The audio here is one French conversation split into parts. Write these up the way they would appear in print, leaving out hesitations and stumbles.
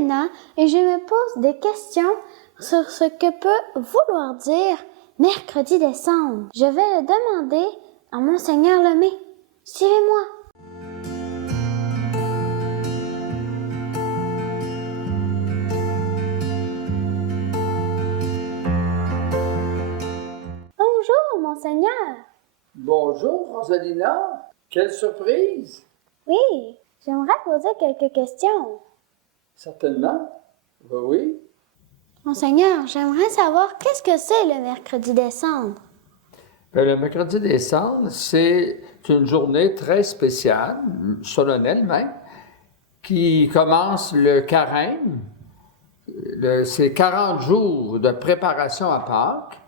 Rosalina et je me pose des questions sur ce que peut vouloir dire mercredi décembre. Je vais le demander à Monseigneur Lemay. Suivez-moi. Bonjour, Monseigneur. Bonjour, Rosalina. Quelle surprise! Oui, j'aimerais poser quelques questions. Certainement. Oui. Monseigneur, j'aimerais savoir qu'est-ce que c'est le mercredi décembre? Bien, le mercredi décembre, c'est une journée très spéciale, solennelle même, qui commence le carême. C'est 40 jours de préparation à Pâques.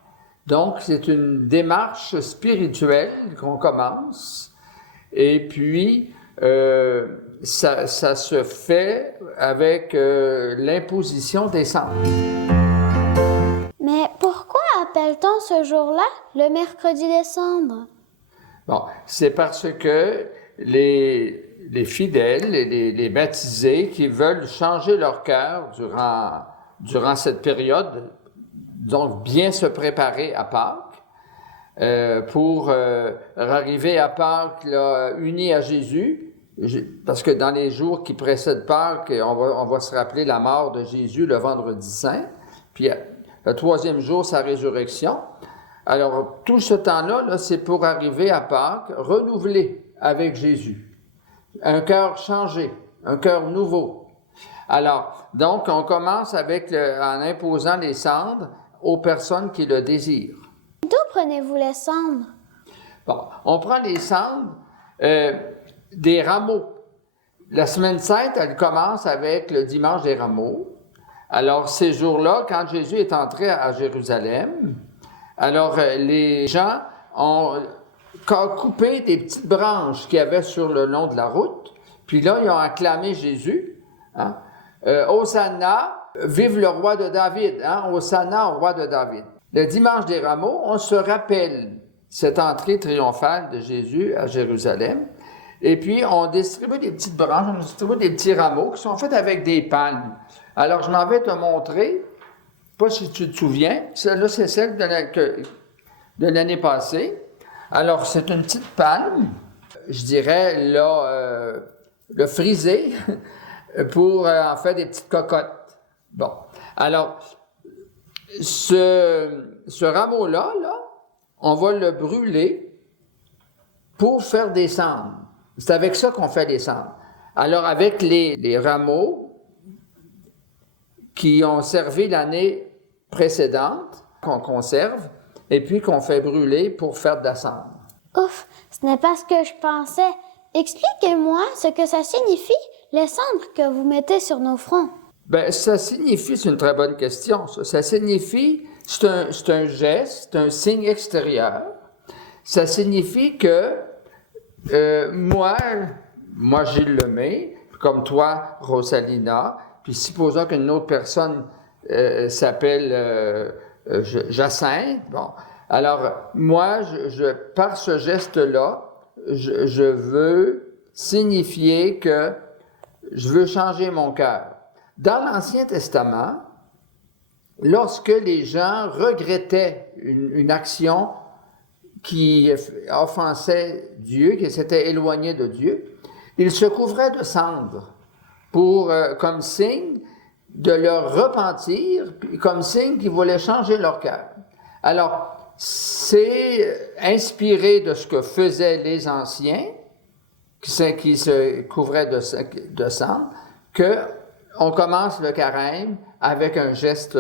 Donc, c'est une démarche spirituelle qu'on commence. Et puis, ça se fait avec l'imposition des cendres. Mais pourquoi appelle-t-on ce jour-là le mercredi décembre? Bon, c'est parce que les fidèles, les baptisés qui veulent changer leur cœur durant cette période, donc bien se préparer à Pâques, pour arriver à Pâques là, unis à Jésus, parce que dans les jours qui précèdent Pâques, on va se rappeler la mort de Jésus le vendredi saint, puis le troisième jour, sa résurrection. Alors, tout ce temps-là, là, c'est pour arriver à Pâques, renouvelé avec Jésus. Un cœur changé, un cœur nouveau. Alors, donc, on commence en imposant les cendres aux personnes qui le désirent. D'où prenez-vous les cendres? Bon, on prend les cendres des rameaux. La semaine sainte, elle commence avec le dimanche des rameaux. Alors, ces jours-là, quand Jésus est entré à Jérusalem, alors les gens ont coupé des petites branches qu'il y avait sur le long de la route, puis là, ils ont acclamé Jésus. Hein? Hosanna, vive le roi de David, hein? Hosanna au roi de David. Le dimanche des rameaux, on se rappelle cette entrée triomphale de Jésus à Jérusalem. Et puis, on distribue des petites branches, on distribue des petits rameaux qui sont faits avec des palmes. Alors, je m'en vais te montrer, pas si tu te souviens, celle-là, c'est celle de l'année passée. Alors, c'est une petite palme, je dirais, là, le frisé, pour en faire des petites cocottes. Bon, alors, ce rameau-là, on va le brûler pour faire des cendres. C'est avec ça qu'on fait des cendres. Alors, avec les rameaux qui ont servi l'année précédente, qu'on conserve, et puis qu'on fait brûler pour faire de la cendre. Ouf, ce n'est pas ce que je pensais. Expliquez-moi ce que ça signifie, les cendres que vous mettez sur nos fronts. Bien, ça signifie, c'est une très bonne question, ça. Ça signifie, c'est un geste, c'est un signe extérieur. Ça signifie que moi, Gilles Lemay, comme toi, Rosalina, puis supposons qu'une autre personne s'appelle Jacinthe, bon. Alors, moi, par ce geste-là, je veux signifier que je veux changer mon cœur. Dans l'Ancien Testament, lorsque les gens regrettaient une action qui offensait Dieu, qui s'était éloigné de Dieu, ils se couvraient de cendres comme signe de leur repentir, comme signe qu'ils voulaient changer leur cœur. Alors, c'est inspiré de ce que faisaient les anciens, qui se couvraient de cendres, qu'on commence le carême avec un geste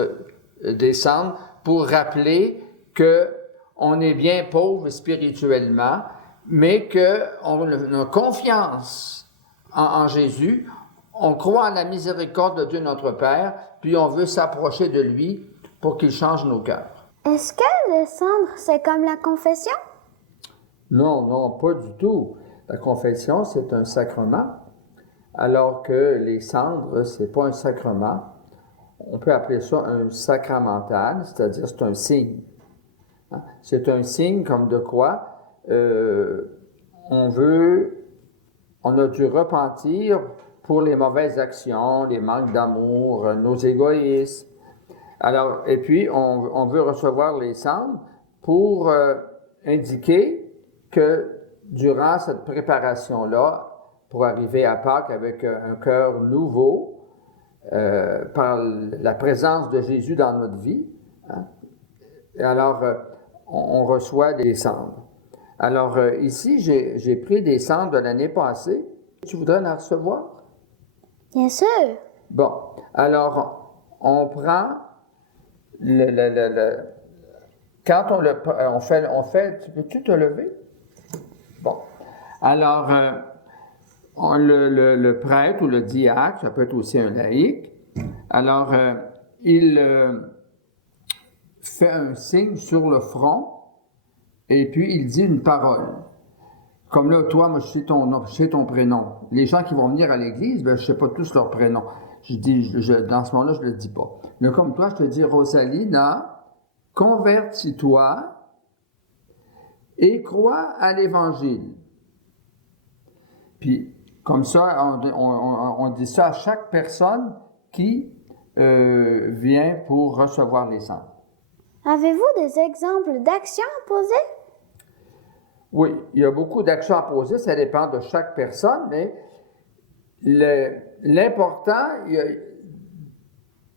des cendres pour rappeler qu'on est bien pauvre spirituellement, mais qu'on a confiance en Jésus, on croit en la miséricorde de Dieu notre Père, puis on veut s'approcher de lui pour qu'il change nos cœurs. Est-ce que les cendres, c'est comme la confession? Non, pas du tout. La confession, c'est un sacrement, alors que les cendres, c'est pas un sacrement. On peut appeler ça un sacramental, c'est-à-dire c'est un signe. Hein? C'est un signe comme de quoi on a dû repentir pour les mauvaises actions, les manques d'amour, nos égoïsmes. Alors, et puis, on veut recevoir les cendres pour indiquer que durant cette préparation-là, pour arriver à Pâques avec un cœur nouveau, par la présence de Jésus dans notre vie, hein, et alors on reçoit des cendres. Alors ici, j'ai pris des cendres de l'année passée. Tu voudrais en recevoir? Bien sûr. Bon, alors on prend quand on fait, peux-tu te lever? Bon, alors le prêtre ou le diacre, ça peut être aussi un laïc, alors il fait un signe sur le front et puis il dit une parole. Comme là, toi, moi, je sais ton prénom. Les gens qui vont venir à l'église, ben, je sais pas tous leur prénom. Dans ce moment-là, je le dis pas. Mais comme toi, je te dis, Rosalina, convertis-toi et crois à l'Évangile. Puis, comme ça, on dit ça à chaque personne qui vient pour recevoir les cendres. Avez-vous des exemples d'actions à poser? Oui, il y a beaucoup d'actions à poser, ça dépend de chaque personne, mais l'important,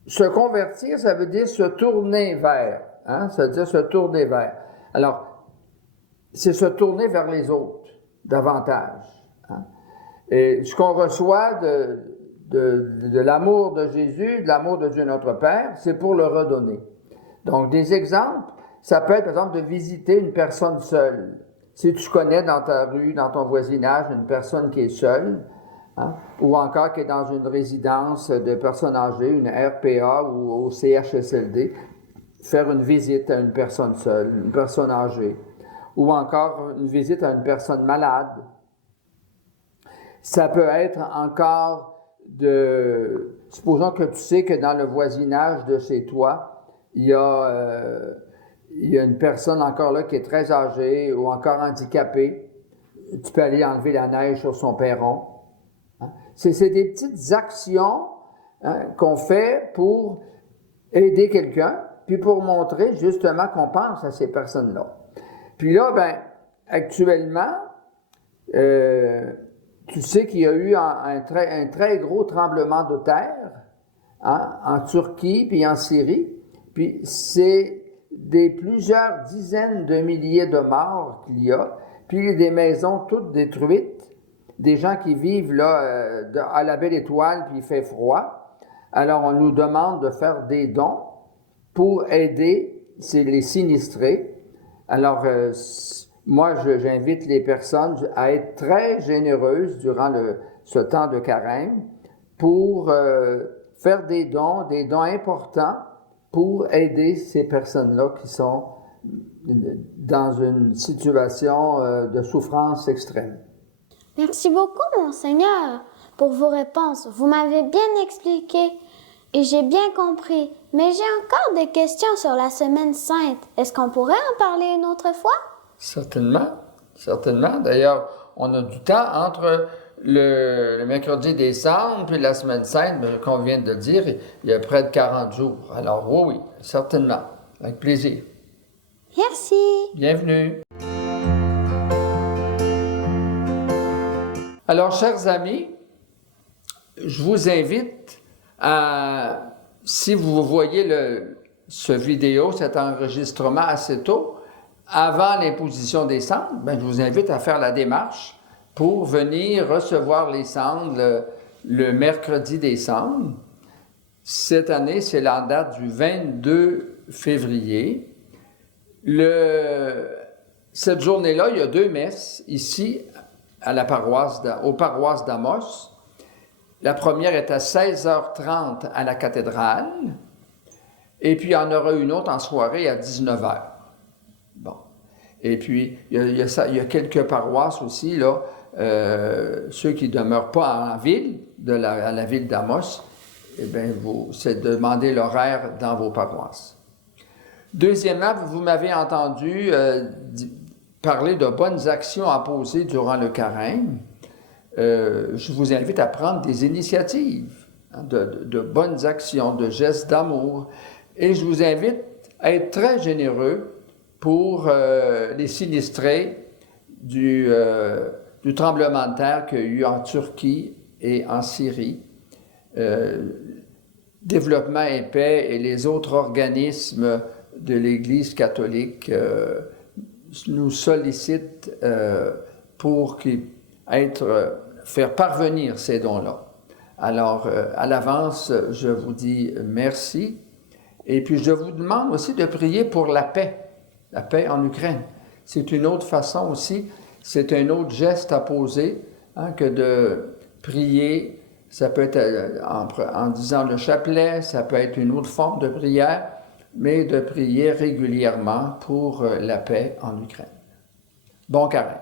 se convertir, ça veut dire se tourner vers, hein? Ça veut dire se tourner vers. Alors, c'est se tourner vers les autres, davantage. Hein? Et ce qu'on reçoit de l'amour de Jésus, de l'amour de Dieu notre Père, c'est pour le redonner. Donc, des exemples, ça peut être, par exemple, de visiter une personne seule. Si tu connais dans ta rue, dans ton voisinage, une personne qui est seule, hein, ou encore qui est dans une résidence de personnes âgées, une RPA ou au CHSLD, faire une visite à une personne seule, une personne âgée, ou encore une visite à une personne malade. Ça peut être encore supposons que tu sais que dans le voisinage de chez toi, il y a une personne encore là qui est très âgée ou encore handicapée. Tu peux aller enlever la neige sur son perron. Hein? C'est des petites actions, hein, qu'on fait pour aider quelqu'un, puis pour montrer justement qu'on pense à ces personnes-là. Puis là, ben, actuellement, tu sais qu'il y a eu un très gros tremblement de terre, hein, en Turquie puis en Syrie. Puis c'est plusieurs dizaines de milliers de morts qu'il y a, puis des maisons toutes détruites, des gens qui vivent là à la Belle Étoile, puis il fait froid. Alors on nous demande de faire des dons pour aider les sinistrés. Alors moi, j'invite les personnes à être très généreuses durant ce temps de carême pour faire des dons importants pour aider ces personnes-là qui sont dans une situation de souffrance extrême. Merci beaucoup, Monseigneur, pour vos réponses. Vous m'avez bien expliqué et j'ai bien compris. Mais j'ai encore des questions sur la Semaine Sainte. Est-ce qu'on pourrait en parler une autre fois? Certainement, certainement. D'ailleurs, on a du temps entre le mercredi des Cendres puis la Semaine Sainte, qu'on vient de dire, il y a près de 40 jours. Alors oui, certainement. Avec plaisir. Merci. Bienvenue. Alors, chers amis, je vous invite à, si vous voyez ce vidéo, cet enregistrement assez tôt, avant l'imposition des cendres, je vous invite à faire la démarche pour venir recevoir les cendres le mercredi des cendres. Cette année, c'est la date du 22 février. Cette journée-là, il y a 2 messes ici à aux paroisses d'Amos. La première est à 16h30 à la cathédrale, et puis il y en aura une autre en soirée à 19h. Bon. Et puis, il y a quelques paroisses aussi, là, ceux qui ne demeurent pas en ville, à la ville d'Amos, eh bien, c'est de demander l'horaire dans vos paroisses. Deuxièmement, vous m'avez entendu parler de bonnes actions à poser durant le carême. je vous invite à prendre des initiatives, hein, de bonnes actions, de gestes d'amour. Et je vous invite à être très généreux pour les sinistrés du tremblement de terre qu'il y a eu en Turquie et en Syrie. Développement et Paix et les autres organismes de l'Église catholique nous sollicitent pour faire parvenir ces dons-là. Alors, à l'avance, je vous dis merci. Et puis, je vous demande aussi de prier pour la paix en Ukraine. C'est une autre façon aussi, c'est un autre geste à poser, hein, que de prier. Ça peut être en disant le chapelet, ça peut être une autre forme de prière, mais de prier régulièrement pour la paix en Ukraine. Bon carême.